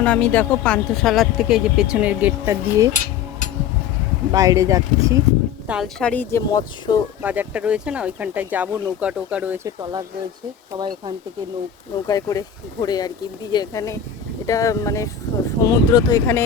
এখন আমি দেখো পান্থশালার থেকে এই যে পেছনের গেটটা দিয়ে বাইরে যাচ্ছি। তালসারি যে মৎস্য বাজারটা রয়েছে না, ওইখানটায় যাব। নৌকা টোকা রয়েছে, ট্রলার রয়েছে। সবাই ওখান থেকে নৌ, নৌকায় করে ঘোরে আর কি। দিয়ে এখানে এটা মানে সমুদ্র তো এখানে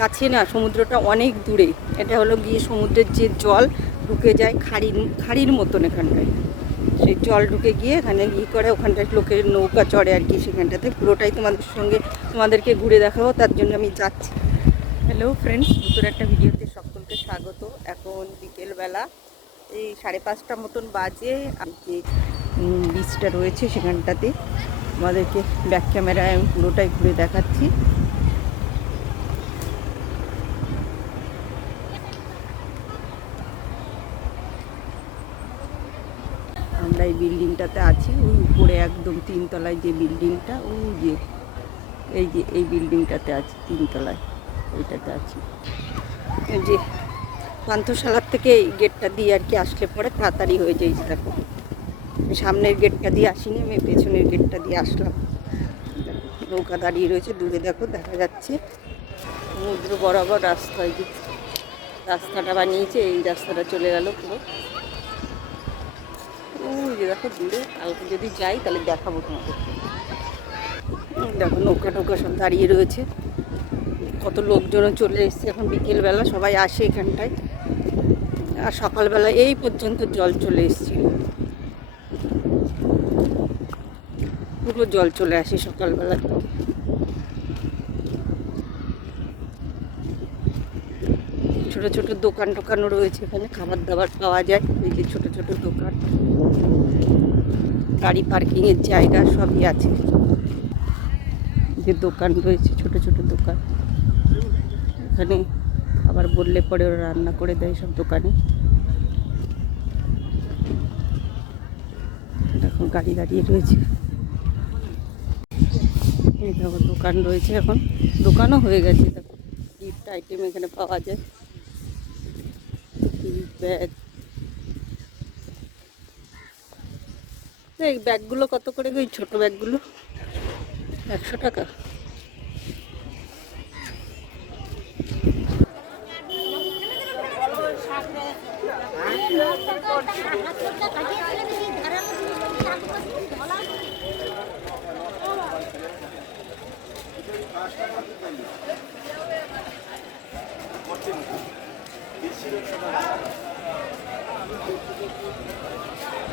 কাছে না, সমুদ্রটা অনেক দূরে। এটা হলো গিয়ে সমুদ্রের যে জল ঢুকে যায় খাড়ির খাড়ির মতন এখানটায়। সেই জল ঢুকে গিয়ে এখানে ই করে, ওখানটায় লোকের নৌকা চড়ে আর কি সেখানটাতে। পুরোটাই তোমাদের সঙ্গে তোমাদেরকে ঘুরে দেখাবো, তার জন্য আমি যাচ্ছি। হ্যালো ফ্রেন্ডস নতুন একটা ভিডিওতে সকলকে স্বাগত। এখন বিকেলবেলা, এই সাড়ে পাঁচটা মতন বাজে। আর যে বিচটা রয়েছে সেখানটাতে আমাদেরকে ব্যাক ক্যামেরায় আমি পুরোটাই ঘুরে দেখাচ্ছি। আমরা এই বিল্ডিংটাতে আছি। ওই উপরে একদম তিনতলায় যে বিল্ডিংটা ওই যে এই যে, এই বিল্ডিংটাতে আছি, তিনতলায়। ওইটাতে আছি। যে পান্থশালার থেকে এই গেটটা দিয়ে আর কি আসলে পরে তাড়াতাড়ি হয়ে যায় দেখো। সামনের গেটটা দিয়ে আসিনি, আমি পেছনের গেটটা দিয়ে আসলাম। নৌকা দাঁড়িয়ে রয়েছে, দূরে দেখো, দেখা যাচ্ছে সমুদ্র বরাবর রাস্তা, এই যে রাস্তাটা বানিয়েছে, এই রাস্তাটা চলে গেল পুরো। যে দেখো দূরে কালকে যদি যাই তাহলে দেখাবো তোমাদেরকে দেখো নৌকা টৌকা সব দাঁড়িয়ে রয়েছে। কত লোকজনও চলে এসছে। এখন বিকেলবেলা সবাই আসে এখানটায়। আর সকালবেলা এই পর্যন্ত জল চলে এসছিল। পুরো জল চলে আসে সকালবেলা। ছোট ছোট দোকান টোকানও রয়েছে এখানে, খাবার দাবার পাওয়া যায়, এই যে ছোট ছোট দোকান। গাড়ি পার্কিংয়ের জায়গা সবই আছে। যে দোকান রয়েছে, ছোট ছোট দোকান। এখানে আবার বললে পরে ওরা রান্না করে দেয় সব দোকানে। এখন গাড়ি দাঁড়িয়ে রয়েছে। দেখো দোকান রয়েছে এখন। দোকানও হয়ে গেছে। দেখো গিফট আইটেম এখানে পাওয়া যায়। ব্যাগ এই ব্যাগগুলো কত করে এই ছোটো ব্যাগগুলো? একশো টাকা। আরে কার্টুন করে দে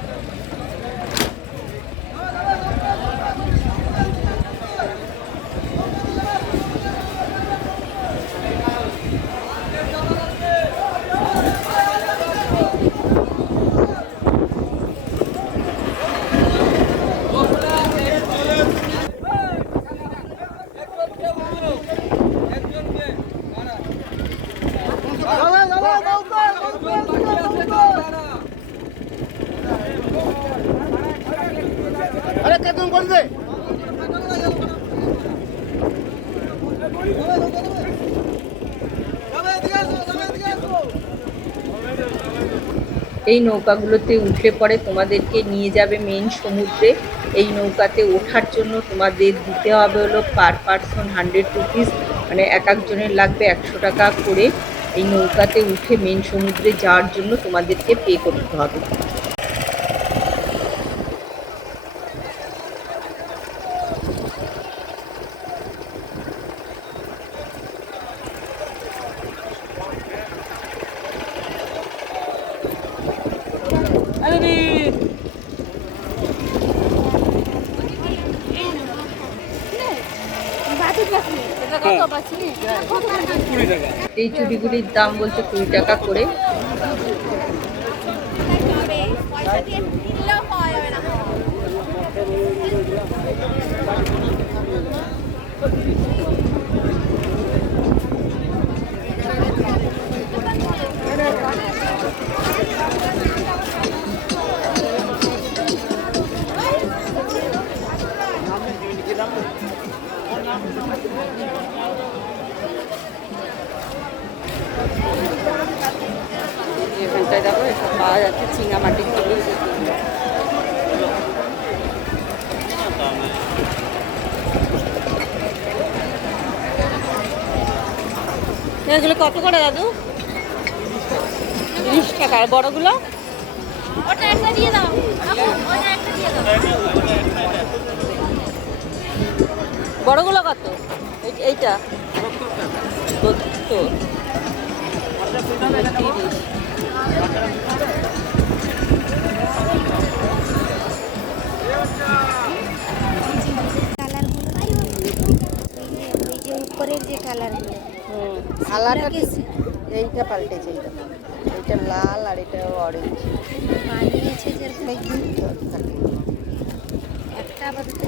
এই নৌকাগুলোতে উঠলে পরে তোমাদেরকে নিয়ে যাবে মেন সমুদ্রে। এই নৌকাতে ওঠার জন্য তোমাদের দিতে হবে হলো পার পারসন হান্ড্রেড রুপিস মানে এক একজনের লাগবে একশো টাকা করে। এই নৌকাতে উঠে মেন সমুদ্রে যাওয়ার জন্য তোমাদেরকে পে করতে হবে। এই চুড়িগুলির দাম বলছে কুড়ি টাকা করে পয়সা দিয়ে কিনলেও পাওয়া যাবে না এখানটায় দেখো পাওয়া যাচ্ছে চিঙামাটির এগুলো কত করে দাদু? তিরিশ টাকা। আর বড়গুলো? ওটা একটা দিয়ে দাও। আপু, ওটা একটা দিয়ে দাও। বড়গুলো কত? এই- এইটা? সত্তর। তিরিশ। উপরের যে কালারগুলো আলাদা এইটা পাল্টেছে। এইটা এটা লাল আর এটা অরেঞ্জ বানিয়েছে যে একটা আপাতত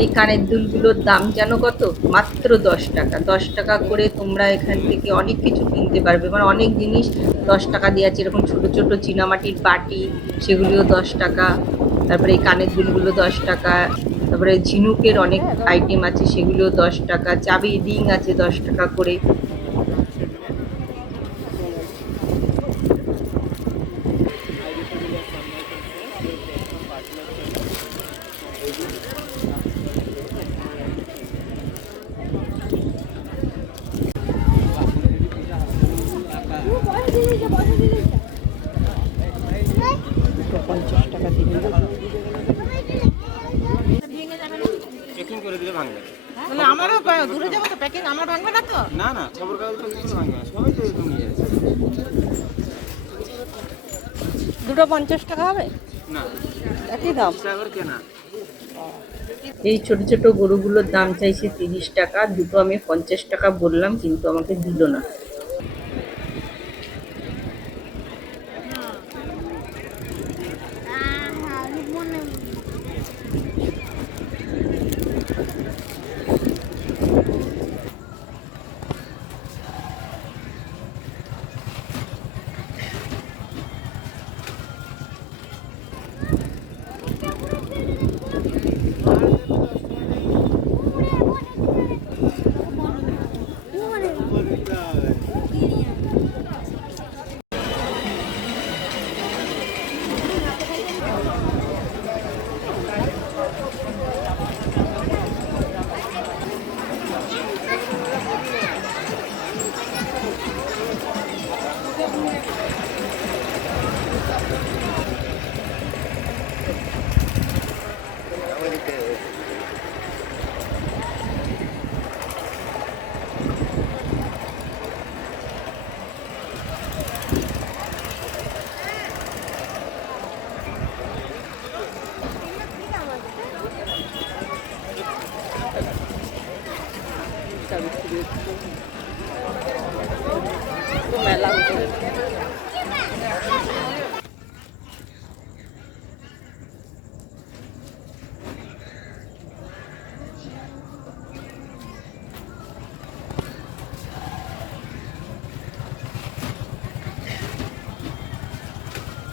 এই কানের দুলগুলোর দাম জানো কত? মাত্র দশ টাকা। দশ টাকা করে তোমরা এখান থেকে অনেক কিছু কিনতে পারবে। মানে অনেক জিনিস দশ টাকা দিয়ে আছে। এরকম ছোটো ছোটো চীনামাটির বাটি সেগুলিও দশ টাকা। তারপরে এই কানের দুলগুলো দশ টাকা। তারপরে ঝিনুকের অনেক আইটেম আছে, সেগুলিও দশ টাকা। চাবি রিং আছে দশ টাকা করে। পঞ্চাশ টাকা দিলে চেকিং করে দিলে ভাঙবে। মানে আমারও দূরে যাব তো প্যাকিং আমার ভাঙবে না তো? না না খবর কাগজ তো কিছু ভাঙবে না সবাই তো এরকম নিয়ে যাচ্ছে। দুটো পঞ্চাশ টাকা হবে? না। একই দাম। কেনা। এই ছোট ছোট গরুগুলোর দাম চাইছে তিরিশ টাকা দুটো আমি পঞ্চাশ টাকা বললাম কিন্তু আমাকে দিল না।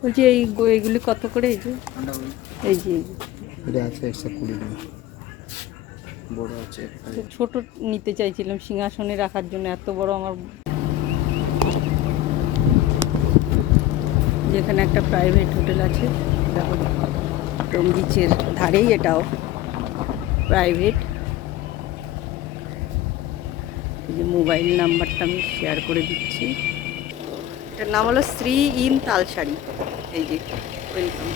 বলছি এই এগুলি কত করে এই যে? এই যে। এটা আছে একশো কুড়ি টাকা। বড় আছে ছোট নিতে চাইছিলাম সিংহাসনে রাখার জন্য। এত বড় আমার যেখানে একটা প্রাইভেট হোটেল আছে, দেখো টম বিচের ধারেই এটাও প্রাইভেট যে মোবাইল নাম্বারটা আমি শেয়ার করে দিচ্ছি। এটার নাম হলো শ্রী ইন তালসারি এই যে ওয়েলকাম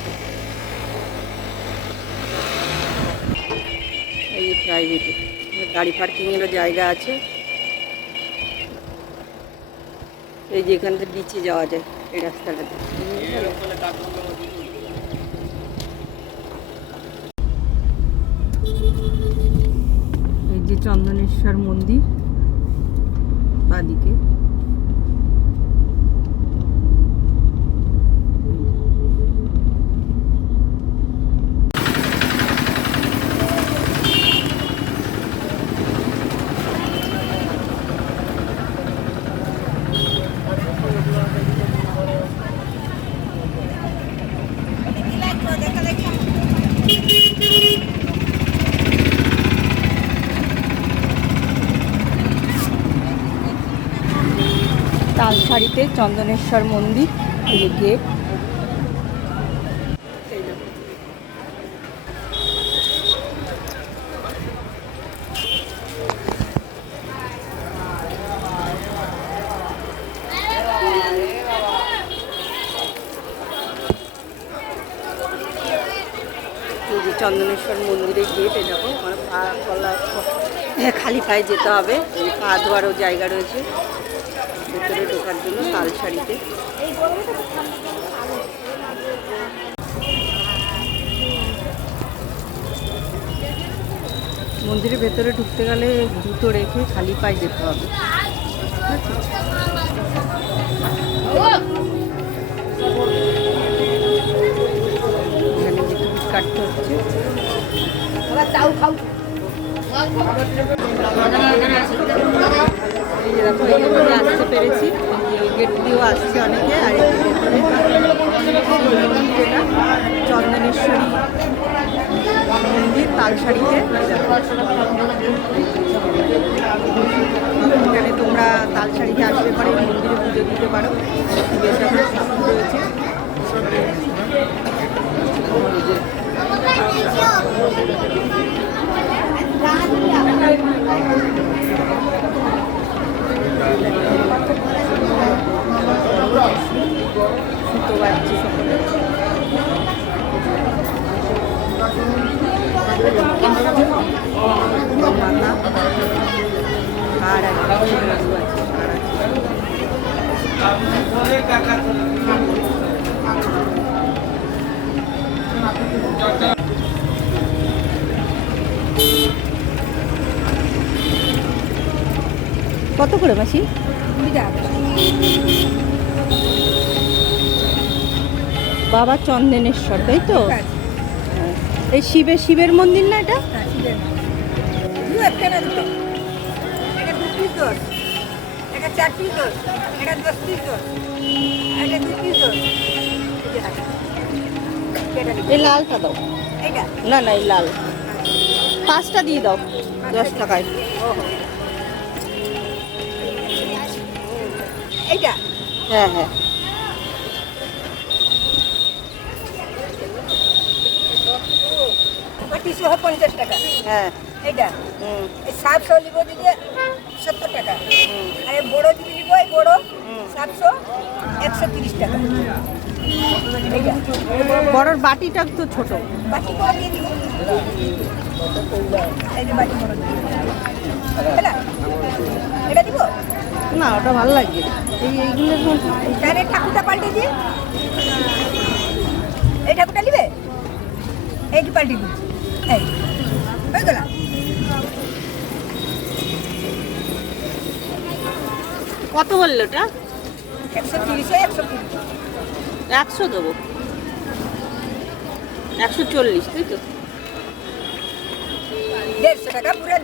এই যে প্রাইভেটে গাড়ি পার্কিংয়েরও জায়গা আছে। এই যে এখান থেকে বিচে যাওয়া যায়। এই রাস্তাটাতে যে চন্দনেশ্বর মন্দির বাদিকে। তালসাড়িতে চন্দনেশ্বর মন্দির এই গেট চন্দনেশ্বর মন্দিরে গেট যাব। আমার পা খালি পায়ে যেতে হবে। পা ধোয়ারও জায়গা রয়েছে। ভেতরে ঢোকার জন্য তাল শাড়িতে। মন্দিরের ভেতরে ঢুকতে গেলে জুতো রেখে খালি পায়ে যেতে হবে। এখানে যে টিকিট কাটতে হচ্ছে। এই যে দেখো এই যে আসতে পেরেছি গেট দিয়েও আসছে অনেকে, আর এটা চন্দনেশ্বরী মন্দির তালসারিতে এখানে তোমরা তালসারিতে আসতে পারো, মন্দিরে পুজো দিতে পারো। বেশ সুন্দর রয়েছে সুতো বাজছে সকলে মাথা আর একটা গরু আছে ষাঁড় আছে কত করে মাসি? বাবা চন্দনেশ্বর তাই তো? হ্যাঁ। এই শিবের শিবের মন্দির না এটা? দোষ এটা চার পিস দোষ এটা দশ পিস দোষ এটা দু পিস দোষ এই লালটা দাও। না না এই লাল। পাঁচটা দিয়ে দাও দশ টাকায়। এইটা? হ্যাঁ হ্যাঁ। পঁচিশশো পঞ্চাশ টাকা। হ্যাঁ। এইটা? হুম। এই সাতশো নিব দিলে সত্তর টাকা। আর বড়ো যদি নিব এই বড়ো সাতশো একশো তিরিশ টাকা। এইটা। বড়র বাটিটা তো ছোট। বাকি বড় দিয়ে দিব। এই যে বড় দিবো। এটা দিব? না ওটা ভালো লাগে এই এইগুলোর মধ্যে তাহলে ঠাকুরটা পাল্টে দিয়ে। এই ঠাকুরটা নিবে? এই কি পাল্টে দিচ্ছি এই হয়ে গেল। কত বলল ওটা? একশো দেবো। একশো চল্লিশ তাই তো? দেড়শো টাকা পুরো